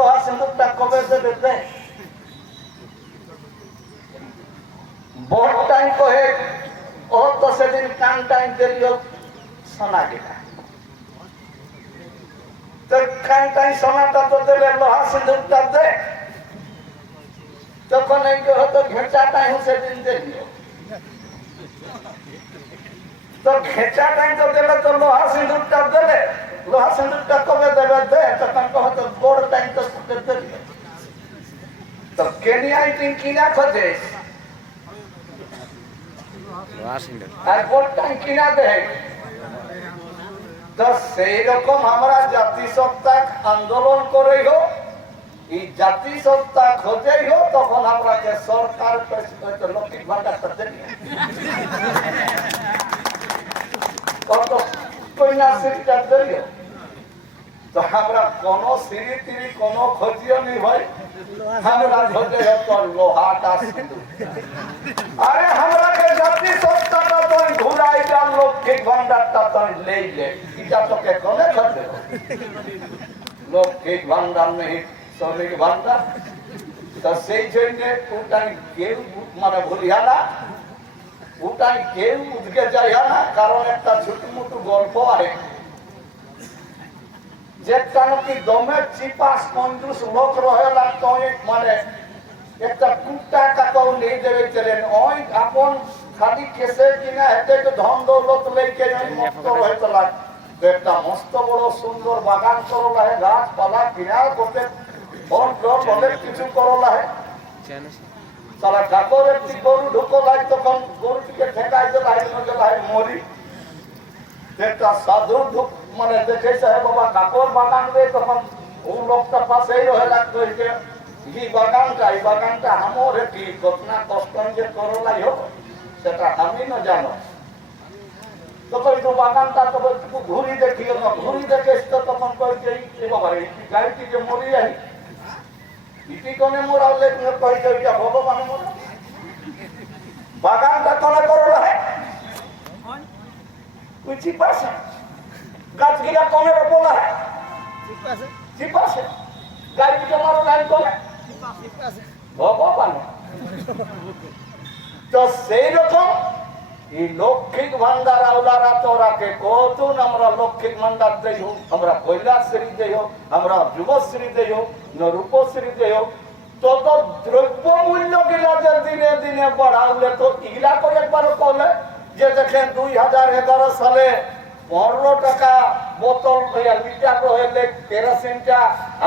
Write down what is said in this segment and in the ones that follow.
লোহা সিন্দুকটা কবে দেবে দে টাইম কহে, ও তো সেদিন কান টাইম দিল সোনা কিনা তো কান টাইম সোনাটা তো দিলে লোহা সিন্দুকটা দে। তখন এই হয়তো ঘেঁচা টাইম সেদিন দিল তো ঘেঁচা টাইম তো দিলে তো লোহা সিন্দুকটা দিলে লোহা সিন্দুকটা কবে দেবে বড় টাইম তো তো কেনিয়াইটিং কিনা খোঁজে? আর ভোটটাই কিনা দেয়? তো সেই রকম আমরা জাতি সত্তাক আন্দোলন করে হোক, এই জাতি সত্তা খোঁজেই তখন আমরা যে সরকার লক্ষ্মী কত আমরা কোন সিঁড়ি কোন খতিও নেই ভাই। আমরা ধরে তোর লোহাটা আরে আমরাকে জাতি সত্তাটা তোর ঘুরাই দাও লক্ষ্মী ভান্ডারটা তোর লেইলে। এটা তোকে কোনে খতে লক্ষ্মী ভান্ডার নেই, শ্রমিক ভান্ডার তো সেই জন্য ওটাই কেউ মানে ভুলিয়া না। ওটাই কেউ উঠকে যাইয়া না, কারণ একটা ছোট মোটো গল্প আছে। যে কেন কি দমে চিপাস কঞ্জুস লোক রহেলা তো মানে একটা কুত্তা কাকাও নিয়ে দেবে চলেন ওই আপন খালি কেসে কিনা হেঁটে তো ধন দৌলত ওই মস্ত রয়ে চলা। একটা মস্ত বড় সুন্দর বাগান করলা হে, গাছপালা কিনা করতে ফল টল অনেক কিছু করলা হে। সারা কাপড় একটি গরু ঢুকো লাই, তখন গরুটিকে ঠেকাই দিলা হে দিলা হে মরি একটা সাধু ঢুক মানে দেখেছে হে বাবা কাপড় বাগান দিয়ে তখন ও লোকটা পাশেই রহে লাগতো এই বাগানটা এই বাগানটা আমার কি কতনা কষ্ট যে করলাই হোক, সেটা আমি না জানো। বাগানটা একটু ঘুরি দেখিও না ঘুরি দেখে তখন কয়েছে এ বাবা, এই গাড়িটি যে মরি যাই ইটি কোনে মোরালে কয়েছে এটা ভগবান মোরা। বাগানটা কোনে করলা হে তুই চিপাছে গাছ গিলা কোনে রোপলা হে চিপাছে গাড়ি ভগবান। তো সেই রকম এই লক্ষ্মীক ভান্ডার আওলারা তোরাকে কতন আমরা লক্ষ্মীক ভান্ডার দেই হোক আমরা কৈলাসশ্রী দেই হোক আমরা যুবশ্রী দেই হোক রূপশ্রী দেই হোক তত দ্রব্য মূল্য গিলা যে দিনে দিনে বাড়ালে তো ইগলা করে একবার কলে যে দেখেন দুই হাজার এগারো সালে পনেরো টাকা বোতল লিটার রহেলে কেরোসিনটা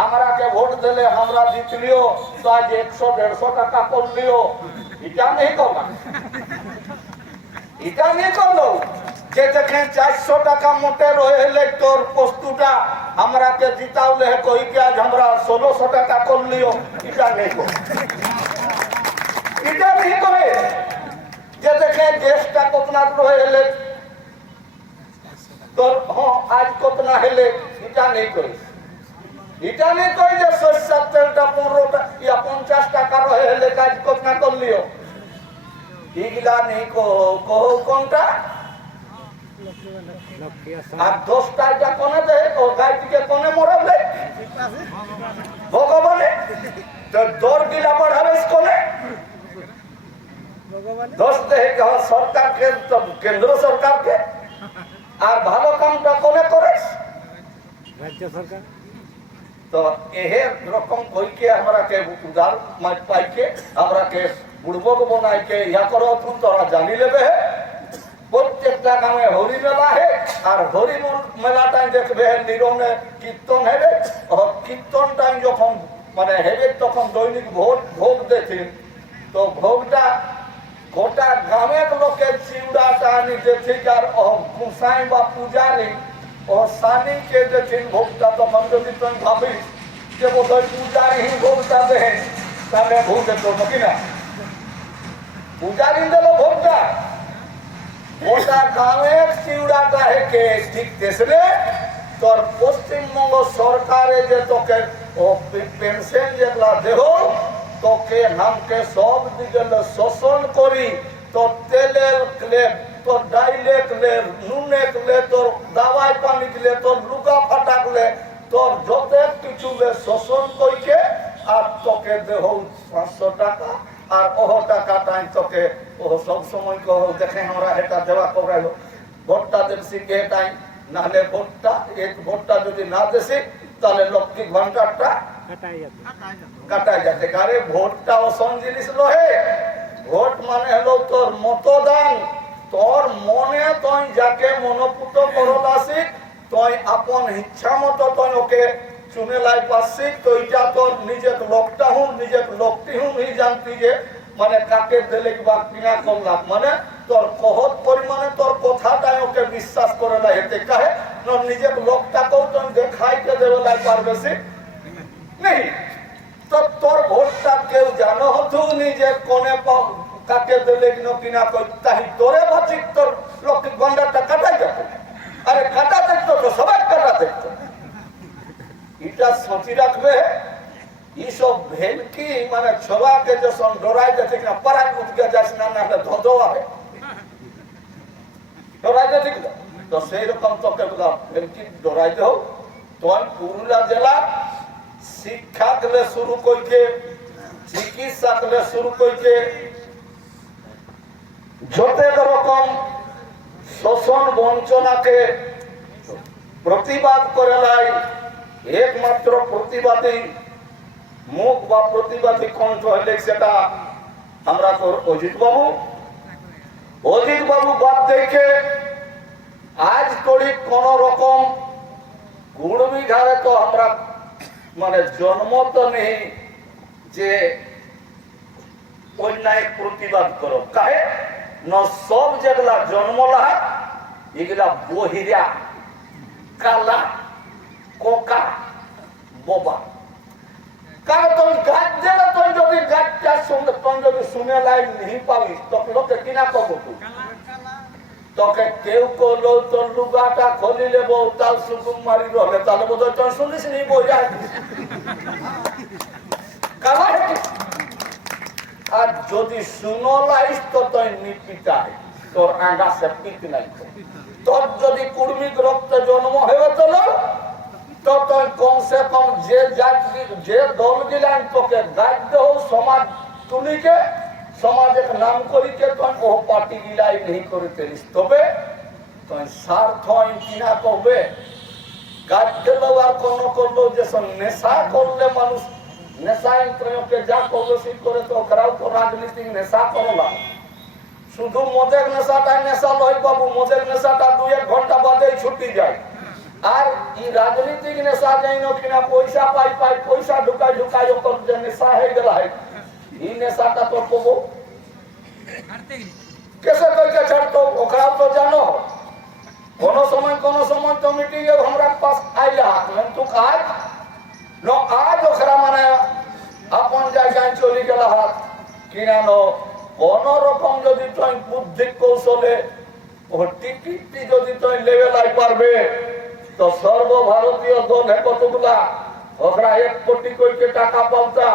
আমরাকে ভোট দিলে আমরা জিতলিও তো আজ একশো দেড়শো টাকা করলিও। এটা নেই করলাম এটা নিয়ে করল যে দেখেন চারশো টাকা মোটে রহেলে তোর বস্তুটা, আমরাকে জিতাওলে কইকে আজ আমরা ষোলোশো টাকা করলিও। এটা নেই এটা নেই করে যে দেখে দেশটা কতনা রহেলে তোর হ্যাঁ আজ কতনা হেলে এটা নেই করি এটা নেই কই যে সরষার তেলটা পনেরোটা ইয়া পঞ্চাশ টাকা রয়ে হেলে কাজ কতনা করলিও। এগুলা নেই কহ কহ কোনটা? আর দশটা এটা কোনে দে? ও গাইটিকে কোনে মরাবে ভগবানে? তো দর গিলা বাড়াবে কোনে? দোষ দেহে সরকারকে কেন্দ্র সরকারকে? আর ভালো কামটা কোনে করে রাজ্য সরকার। তো এহে রকম কইকে আমরা কে উদার পাইকে আমরা কে বুড়বক বনাইকে ইয়া করো তোরা জানি লেবে হে। প্রত্যেকটা গ্রামে হরি মেলা হে আর হরি মেলাটাই দেখবে নিরনে কীর্তন হেবে। কীর্তনটাই যখন মানে হেবে তখন দৈনিক ভোগ ভোগ দেখেন তো ভোগটা গোটা গ্রামের লোকের চিউড়াটা আনি দেখি যার গুসাই বা পূজারি ও সানিকে দেখেন ভোগটা তখন যদি তুমি ভাবিস যে বোধহয় পূজারি হি ভোগটা দেয় তাহলে ভোগ দেখতো নাকি না? পূজারি দিল ভোগটা? গোটা গ্রামের চিউড়াটা হেকে ঠিক দেশে তোর পশ্চিমবঙ্গ সরকারে যে তোকে ও পেনশন যেগুলা দেহ তোকে নামকে সব দিকে শোষণ করি। তোর তেলের ক্লে তোর ডাইলে ক্লে নুনে ক্লে তোর দাওয়াই পানি ক্লে তোর লুগা ফাটা ক্লে তোর যত কিছু শোষণ কইকে, আর তোকে দেহ পাঁচশো টাকা, আর ওহ টাকা টাই তোকে ও সব সময় কহ, দেখে আমরা এটা দেওয়া করাইলো। ভোটটা দেবসি কে টাই নাহলে ভোটটা, এক ভোটটা যদি না দেশি তাহলে লক্ষ্মী ঘন্টারটা কাটাই যাচ্ছে আরে ভোটটা অসম জিনিস নহে। ভোট মানে হলো তোর মতদান। তোর মনে তুই যাকে মনোপুত করলাসি তুই আপন ইচ্ছা মতো তুই ওকে চুনে লাই পাচ্ছি তো এটা তোর নিজের লোকটা হুম নিজের লোকটি হুম হি জানতি যে মানে কাকে দিলে বা কিনা করলাম মানে তোর কহত পরিমাণে তোর কথাটাই ওকে বিশ্বাস করে না হেতে কাহে। নিজের লোকটাকেও তুই দেখাইতে দেবে লাই পারবে সে। নেই। তো তোর ভোটটা কেউ জানো? হতো নি যে কোনে কাকে দিলে কিনো কই? তাই তোরে বাঁচি তোর লক্ষ্মী গন্ডারটা কাটাই যেত আরে কাটা দেখতো তো, সবাই কাটা দেখতো। এটা সচি রাখবে? এইসব ভেলকি মানে সবাকে যখন ডরাই যাচ্ছে কিনা পাড়ায় উঠকে যাস জেলা শিক্ষা কেলে শুরু করছে চিকিৎসা কেলে শুরু করছে যতেক রকম শোষণ বঞ্চনাকে প্রতিবাদ করে লাই একমাত্র প্রতিবাদী মুখ বা প্রতিবাদী কণ্ঠ হলে সেটা আমরা তোর অজিত বাবু অজিত বাবু বাদ দেখে আজ তড়ি কোন রকম গুড়বি ঘাড়ে তো আমরা মানে জন্ম তো নেই যে অন্যায় প্রতিবাদ করো। কাহে? ন সব যেগুলা জন্ম লাহা এগুলা বহিরা, কালা, কোকা, বোবা। কারণ তুমি গাছ যদি গাছটা শুনতে তুমি যদি শুনে লাই नहीं পাবি তখন লোকে কিনা কব তুই তোকে কেউ করল তোর লুগাটা খোলি লেব তাল সুকুম মারি রহলে তাহলে বোধ তুই শুনিস নি বোঝা আর যদি শুনো তো তুই নিপিতাই তোর আগা সে পিত নাই তোর যদি কুর্মিক রক্ত জন্ম হয়ে তোল তো তুই কমসে কম যে জাতি, যে দল তোকে সমাজ তুলিকে সমাজের নাম করিকে তুই ও পার্টি গিলাই নেই করে তেরিস তবে। তুই স্বার্থ কিনা কবে? গাছ দিল আর কোন করল যে নেশা করলে মানুষ, নেশা ইন্দ্রিয়কে যা করল সেই করে তো ওখারাও তো রাজনীতিক নেশা করলাম শুধু মদের নেশাটা নেশা লয় বাবু, মদের নেশাটা দুই এক ঘণ্টা বাদেই ছুটি যায়। আর এই রাজনীতিক নেশা যাই না কিনা পয়সা পাই পাই পয়সা ঢুকাই ঢুকাই ওপর যে নেশা হয়ে গেল এই নেশাটা তো কবো কেসে কইকে ছাড়তো ওখারাও তো জানো কোন সময় কোন সময় তো মিটিং এ हमरा पास आइला কিন্তু আজ ন আজ ওখরা মানে আপন জায়গায় চলে গেল হাত কিনা ন কোন রকম যদি তুই বুদ্ধি কৌশলে ও টিকিটটি যদি তুই লেভেলাই পারবে তো সর্বভারতীয় দল হে কতগুলা ওখরা এক কোটি কইকে টাকা পাওতা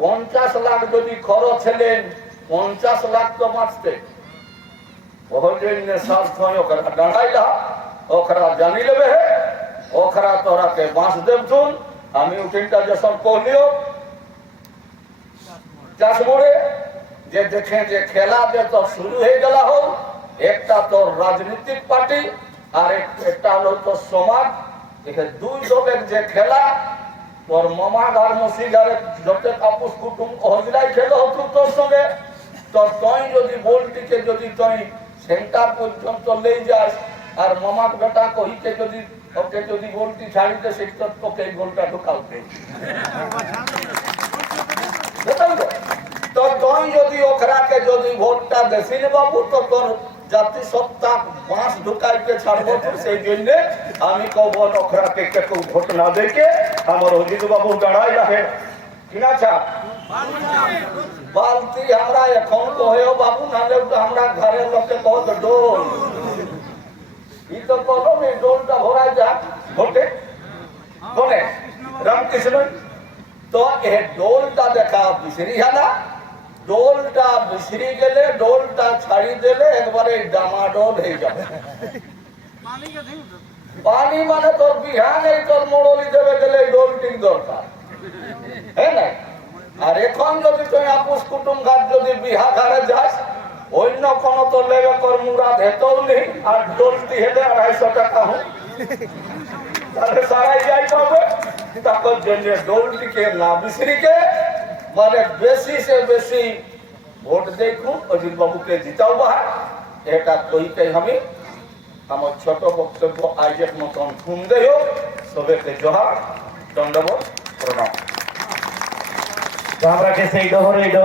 পঞ্চাশ লাখ যদি খরচ হলেন, পঞ্চাশ লাখ তো বাঁচতে। আমি খেলা যে তো শুরু হয়ে গেল হোক একটা তোর রাজনৈতিক পার্টি আর এক- একটা হলো তোর সমাজ দুই দলের যে খেলা তোর মামা ঘর মসি যত কাপুস কুটুম হজলাই খেলো হতো তোর সঙ্গে। তো তুই যদি বলটিকে যদি তুই সেন্টার পর্যন্ত লেই যাস, আর মামাক বেটা কহিকে যদি ওকে যদি বলটি ছাড়িতে সেই তো তোকে এই গোলটা বুঝলেন তো? তুই যদি ওখরাকে যদি ভোটটা দেশিল বাবু তো তোর জাতি সত্তা বাঁশ ঢুকাইতে ছাড়বো সেই জন্য। আমি কব ওখরাকে কেউ ভোট না দেখে আমার অজিত বাবু দাঁড়াই রাখে কিনা চাপ বালতি আমরা এখন কহেও বাবু নাহলে আমরা ঘরের লোকে কত ডোল ই তো কলম এই ডোলটা ভরাই যাক ভোটে কোনে রামকৃষ্ণ তো এ ডোলটা দেখা বিসরি হেলা ডোলটা বিসরি গেলে ডোলটা ছাড়ি দিলে একবারে ডামাডোল হয়ে যাবে পানি মানে তোর বিহানে তোর মোড়লি দেবে গেলে ডোলটিং দরকার। হ্যাঁ না? আর এখন যদি তুই আপুস কুটুম ঘাট যদি বিহা ঘাড়ে যাস, অন্য কোন তো লেগে তোর মুরাদ হেতও নেই, আর ডোলটি হেলে আড়াইশো টাকা হোক। তাহলে সারাই যাই পাবে। তারপর জন্য ডোলটিকে না বিসরিকে মানে বেশি সে বেশি ভোট দেখুন অজিত বাবুকে জিতাও বাহার। এটা কইতে আমি আমার ছোট বক্তব্য আইজের মতন শুনতে হোক সবাইকে জোহার দণ্ডবোধ প্রণাম আমরা কে সেই ডহরে ডহরে।